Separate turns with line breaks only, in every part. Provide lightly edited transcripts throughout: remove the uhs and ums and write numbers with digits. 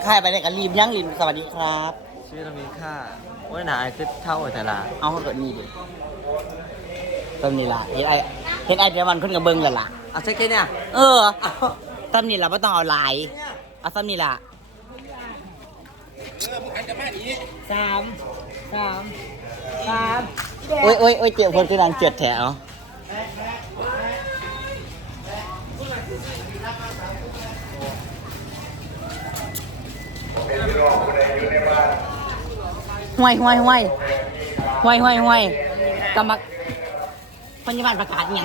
ค่ายไปได้กันรีบยังรีบสวัสดีครับ
ชื่อเรามีค่าโอ้ยหนาคือเท่าแต่ละ
เอาเขาเกิดนี่ดิตำนี่ล่ะเห็นไอเดียวันขึ้นกับเบิ้งแล้วล่ะ
เอาใช่แค่เนี่ย
เออตำนี่ล่ะไม่ต้องเอาหลายเอาตำนี่ล่ะสามโอ้ยเจ็บคนกำลังเจ็ดแถวห้วยกำมักพยาบาลประกาศยัง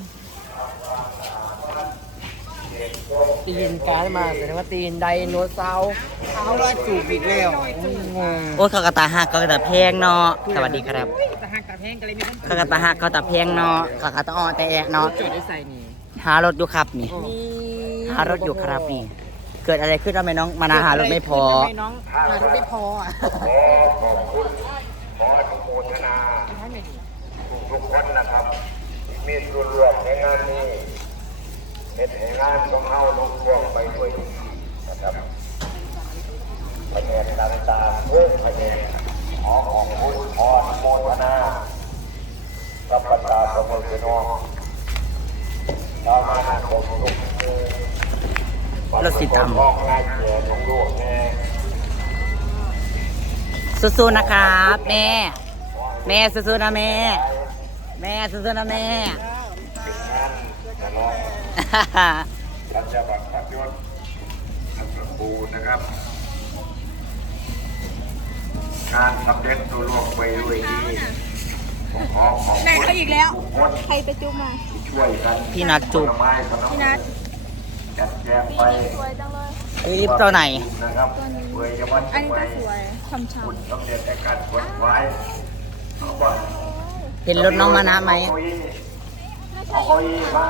ตีนการมาแสดงว่าตีนไดโนเสาร์เอาละจูบอีกแล้ว
โอ้ยเขากระตาหักเขากระตาแพงเนาะสวัสดีครับ
ตะหักตะแพงกันเลยมีคน
เขากระตาหักเขาตาแพงเนาะเขากระตาอ้อแต่แอะเนาะ
จอดได้ใส่นี่
หารถอยู่ครับนี่หารถอยู่ครับนี่ เกิดอะไรขึ้นทำไมน้องมานาหารถไม่พอ
ทำไมน้องหารถไม่พออ่ะ
ขออนุโมทนาทุกคนนะครับมีส่วนร่วมในงานนี้เป็นงานของเฮาลงร่วมไปด้วยดีนะครับแผนกต่างๆเพื่อแผนกขอของคุณขออนุโมทนากับประชาชนพี่น้องชาวมานาคมทุกมือ
รถสีดำ
มองงานเสียของลูกแน่
สู้ๆนะครับแม่สู้ๆนะแม่สู้ๆนะแม่
เป็นงานนะน้องรัชบัตรพัดยศนักสกูนะครับการสำเร็จตัวโลกไปด้วยดีผมขอขอบ
ไหน
คุณ
เขาอีกแล้ว
ทุกคน
ใครไปจุ๊บมา
ที่ช่วยกัน
พี่นัดจุ๊บ
ผลไม้ขนม
พี่นัท
จัดแจงไป
รีบตัวไหน
นะครับเพื่อจะวัด
อันนี้
ไว้
ก็สวยช่ำ
คุณสำเร็จในการกดไว้เอาว่า
เห็นรถน้องมานะไหม
เอาเก้าอี้มา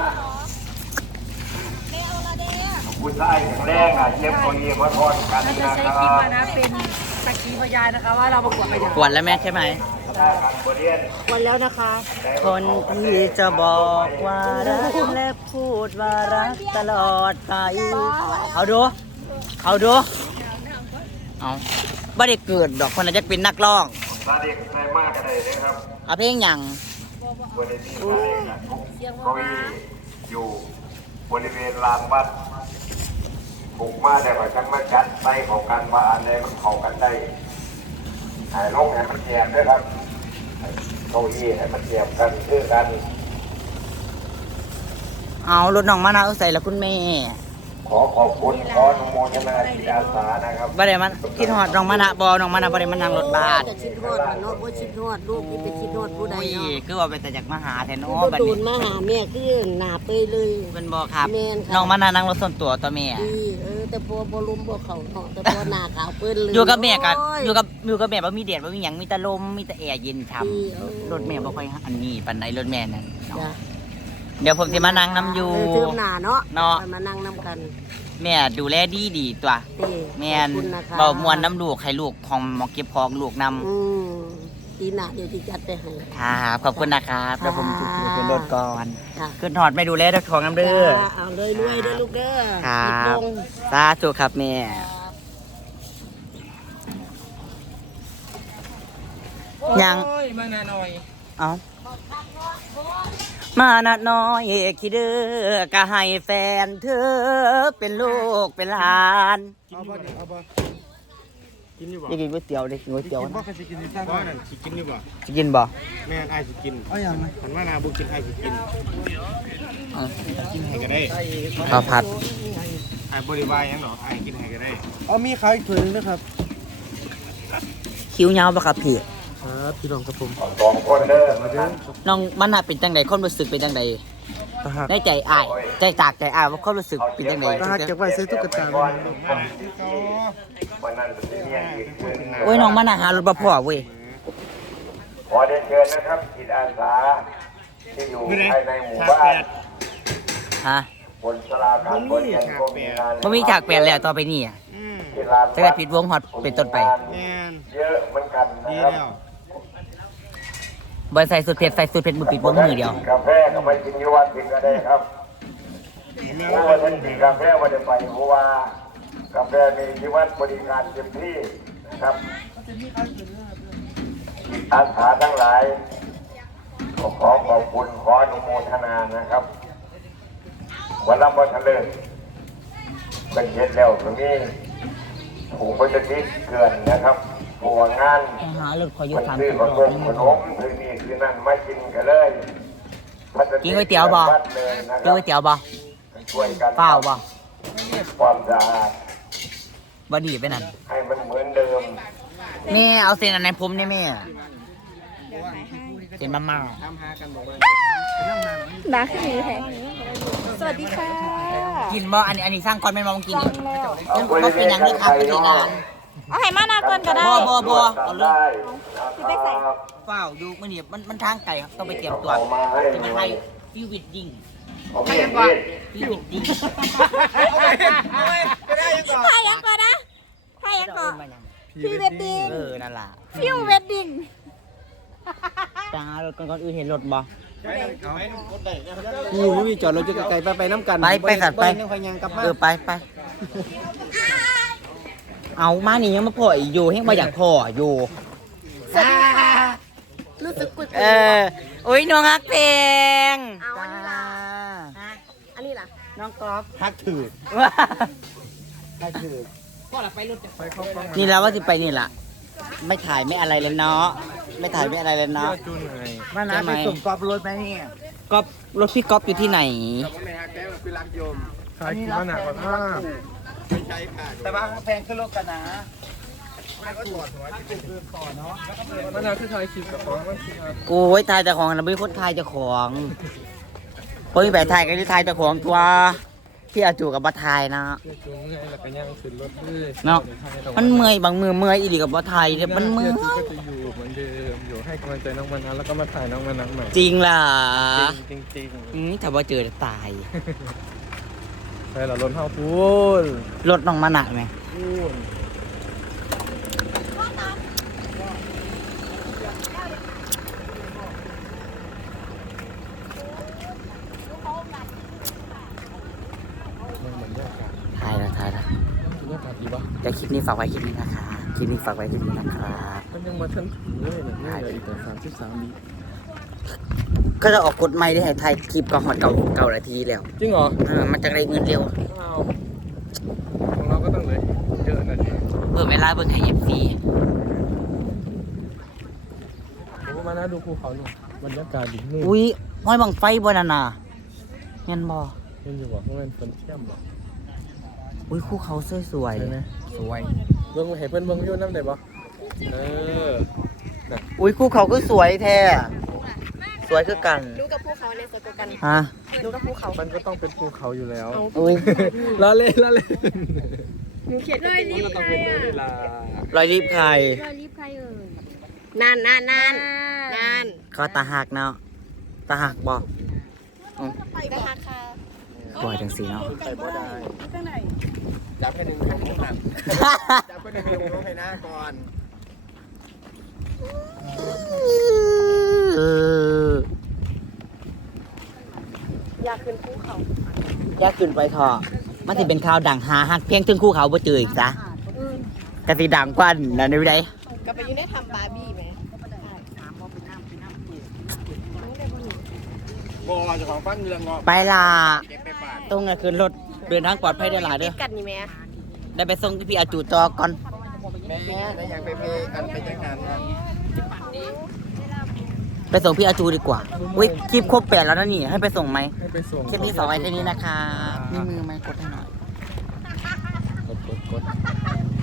คุณได้แข็งแรงอ่ะเย็บเก้าอี้มาทอดกัน
ๆเราจะ
นะ
ใช้
ค
คลิป
รับ
มานะเป็นสักขีพยานนะคะว่าเราประกวดไปถึง
กวนแล้วแม่ใช่ไหม
ได้การบริเวณ
วันแล้วนะคะ
คนที่จะบอกว่ารักและพูดว่ารักตลอดไปเอาดูเอาไม่ได้เกิดดอกคนนั้นจะเป็นนักร้อง
ตาเด็กใส่มากกันเลยนะครับ
เอาเพลงหยัง
บริเวณที่ใส่กันทุกเก้าอี้อยู่บริเวณลานวัดถูกมาแต่ว่ากันมาจัดใส่ของกันว่าอันใดมันเข้ากันได้ให้ลงให้มันแยบด้วยครับเก้าอี้ให้มันแยบกันคือกัน
เอารถน้องมานะเอาใส่ละคุณแม่
ขอขอบคุณขออนุโมทนาจิตอาสานะครับ
บ่ได้มันคิดฮอดน้องมานะบ่น้องมานะบ่ได้มานั่งรถบัส
จะชิดฮอดเนาะบ่ชิดฮอดลูกนี่ไปชิดฮอดผู้ใด
โอ้ย
เนาะ
คือว่าเป็นแต่จากมาหาแทน
คื
โอ้
อบ่
บัด
ตู
นี้
นมาหาแม่คือหน้าเปยเลย
เป็นบ่ครับ
แม่นค่ะ
น้องมานะนั่งรถส่วนตัวตัวแม่
แต่พอบ่ลุมบ่เข้าเนาะแต่พอหน้าขาวเปิ้นเลย
อยู่กับแม่กัน
โ
อยู่กับแม่บ่มีแดดบ่มีหยังมีแต่ลมมีแต่แอร์เย็นฉ่ำรถแม่บ่ค่อยอันนี้ปานใดรถแม่นั่นเนาะ
จ้ะ
เดี๋ยวผมสิมานั่งนํอยู่
เทิมหน้าเนาะ
เนาะ
ไปมานั่งนํกัน
แม่ดูแลดีตัว
เต้
แม่น
ขอบคุณนะคะ
เบามวนน้ำลูกให้ลูกของหมอเก็บของลูกนำ
อืมปีหน้าเดี๋ยวสิจัดไปให้
ครับขอบคุณนะครับเดี๋ยวผมถูกขึ้นรถก่อน
ค่ะ
ขึ้นหอดไม่ดูแลเจ้าของน้ำเด้อ
จ้าเอาเลยรวยเด้อลูกเด้อ
ครับ
ปิดวง
สาธุครับแม่ยัง
โอ้ยมาหน่อย
เอามานัดน้อยคิดเด้อก็ให้แฟนเธอเป็นลูกเป็นหลาน
เอาบ่เอาบ่กินอยู่บ่
อยากกินก๋วยเตี๋ยวเลยกินก๋วยเตี๋ยว
กินบ่
นะ
ก็สิกินที่สร้างบ้านนั่นสิกินอยู่บ่
จะกินบ่
แม่นอ้ายสิกินเอาหยังหันมานาบ่กินอ้ายสิกิน
เอา
กินให้ก็ได้
ข้าวผัด
อ้ายบ่ได้ว่าหยังหรอกอ้ายกินให้ก็ได้
เอามีขาวอีกถุงนึงนะครับ
คิ้วยาวปะครับพี่
ครับพี่น้องครับผม
สองคนเด้อมาเด้อ
น้องมันน่ะเป็นจังใดความรู้สึกเป็นจังใด
ตาหัก
ได้ใจอ้ายใจจากใจอ้ายว่าความรู้สึกเป็นจังใด
ตาหักเก็บไว้ใส่ตุ๊กตาไว้
วันนั้นเป็นเนี่ยอีกคืนหนึ่ง
โอ้ยน้องมันน่ะหารถบ่พอเว้ย
ขอเรียนเชิญนะครับจิตอาสาที่อยู่ภายในหมู่บ้าน
ฮะ
บนศาลาการบริเวณก็มีงาน
บ่มีฉากเปลี่ยนแล้วต่อไปนี่อะ
ที่ลาน
จะได้ปิดวงฮอดเป็นต้นไป
แม่น
เยอะเหมือนกันนะ
ดี
ครับ
แล้ว
บ่ใส่สุดเผ็ดใส่สุดเผ็ดมือปิดวงมือเดียว
กาแฟก็ไปกินอยู่วัดกินก็ได้ครับเพราะว่าท่านกินกาแฟว่าจะไปเพราะว่ากาแฟมีที่วัดบริการเต็มที่นะครับอาสาทั้งหลายขอขอบคุณขออนุโมทนานะครับวันละวันทะเลเป็นเย็นแล้วตรงนี้ถูกมันจะติดเกลื่อนนะครับหัวงาน
หารถขอยุ
มัน
ทาม
ซื้อ
สิบ
ข
รอบ
นมคือนี่คือนั่นมากินกันเลย
กินก๋วยเตี๋ยวบ่กินก๋วยเตี๋ยวบ่
ช่วยกัน
เปล่าบ่
ความสะอาด
บ่ดีไปนั่น
ให้มันเหมือนเดิม
แม่เอาเส้นอันไหนผมเนี่ยแม่เส้นมาม่า
ดักสีแทงสวัสดีค่ะ
กินบ่อันนี้สร้างก่อนแม่นบ่กิน
ฟั
นี่
งแล้ว
เอาไป
บ่กินหยังเลยครับกินงาน
เอาให้มานาก่อนก็ได้
บ่เอาเลย
ได้นะครับ
เปล่าอยู่มื้อนี้มันทางไกลครับต้องไปเตรียมตัว
เอามาให้
จะไปให้ฟิววิดดิ้ง
เอาไปก่อน
ฟิววิดดิ้ง
ถ่ายยังก่อนนะถ่ายยังก่อนพี่เวดดิ้ง
นั่นล่ะ
ฟิวเวดดิ้ง
ไปหารถก่อนอื่นเห็นรถบ่
นี่ไม่มีจอดรถจะไกลๆไปน้ำกัน
ไปสัตว์ไป
นึงพยังกลับมา
ไปเอามานี่ยังมาพ่ออีกอยู่ให้มาอยากพ่ออยู่
รู้สึกกุด
อุ้ยน้องฮักเพลง
เอาอันนี้ล่ะอันนี้ล่ะ
น้องกอล์ฟ
ฮักถือฮักถือ
นี่แล้วว่าสิไปนี่ล่ะ ไม่ถ่ายไม่อะไรเลยเนาะไม่ถ่ายไม่อะไรเลยเนาะ
มานะไปส่งกอบรถไหมเนี่ย
ก๊อฟรถพี่ก๊อฟอยู่ที่ไหน
ใช่คิดว่าหนักกว่าห้าแต่ว่าแพงขึ้นรถกันนะมันน่าจะใช้คลิปกับของมันคิดว่า
โอ้ยถ่ายแต่ของเราไม่คนถ่ายเจ้าของเพราะมีแบบถ่ายกันที่ถ่ายเจ้าของทัวที่อาจูกับบัถ่ายนะ
จูงไงแล้วก็ย่างขึ้นรถเลย
เนาะมันเมื่อยบางมือเมื่อยอีหลีกับบัถ่ายเนี่ยมันเมื่อย
ก็จะอยู่เหมือนเดิมอยู่ให้กำลังใจน้องมันนะแล้วก็มาถ่ายน้องมันนังใหม่
จริงล่ะ
จริง
ถ้าว่าเจอจะตาย
ๆใช่เราล้นเท่าพูน
รถน้องมาหนักไหม
พูน
ถ่ายแล้ว
บรรยากาศดีปะ
แต่คลิปนี้ฝากไว้คลิปนี้นะคะคลิปนี้ฝากไว้คลิปนี้นะครับ
มันยังมาทันถึงเลยนะนี่เหลืออีกแต่33 วิ
ก็จะออกกฎใหม่ได้ให้ถ่ายคลิปก็ฮอตเก่านาทีแล้ว
จริงเหรอ
มันจะได้เงินเร็ว
ว้าวของเราก็ต้องเลยเยอะนะดิ
เพิ่มเวลาเบิ่งให้ FC
ผมมานะดูภูเขาหน่อยบรรยากาศดีนู่น
อุ้ยห้อยบังไฟบ่นั่นน่ะเงินบ่
เห็นอยู่บอกว่ามันเป็นเที่ยมบอก
อุ้ยคู่เขาสวย
ใช่ไหม
ๆสวย
เบิ้งเห็นเพื่อนเบิ้งอยู่น้ำได้ปะเออ
อุ้ยคู่เขาก็สวยแท้สวยคือกัน
ดูกับภูเขาในสกกัน
ฮะ
ดูกับภูเขา
มันก็ต้องเป็นภูเขาอยู่แล้ว
อุ้ย
ล้อเล่นล้อเล่น
หนูเขียนเลยนี่
มันต้องเป็นเวลาร
อยรีบใคร
รีบใครเอ่ยนาน
เขาตาหักเนาะตาหักบ่
ได้ค่ะค่ะ
ปล่อยจังสีเนาะ
ใส่บ่ได้จับไปหนึ่งลงหนักจับไปหนึ่งลงให้หน้าก่อน
อยากขึ้นภูเขา
อยากขึ้นไปเถอะมันสิเป็นข่าวดังหาหักเพียงถึงคู่เขาบ่เจออีกซะกะสิดังกว่านั่นได้ได
ก็ไปอยู่ได้ทำบาร์บี้ไหม
บ่จะของฟังเรื่องงอ
ไปล่ะ
เก็บไปปาด
ตรงนั้นคือรถเดินทางปลอดภัยเด้อหล่ะเด้อ
กันนี่แม่
ได้ไปส่งพี่อาจูต่อก่อน
แม่แล้วยังไปเพกันไปจังนั้นนะ
ไปส่งพี่อาจูดีกว่าอุ้ยคลิปครบ8แล้วนะนี่ให้ไปส่งไหม
ให้ไปส่ง
คลิปนี้ฝากไว้แค่นี้นะคะมีมือไหมกดให้หน่อย
กด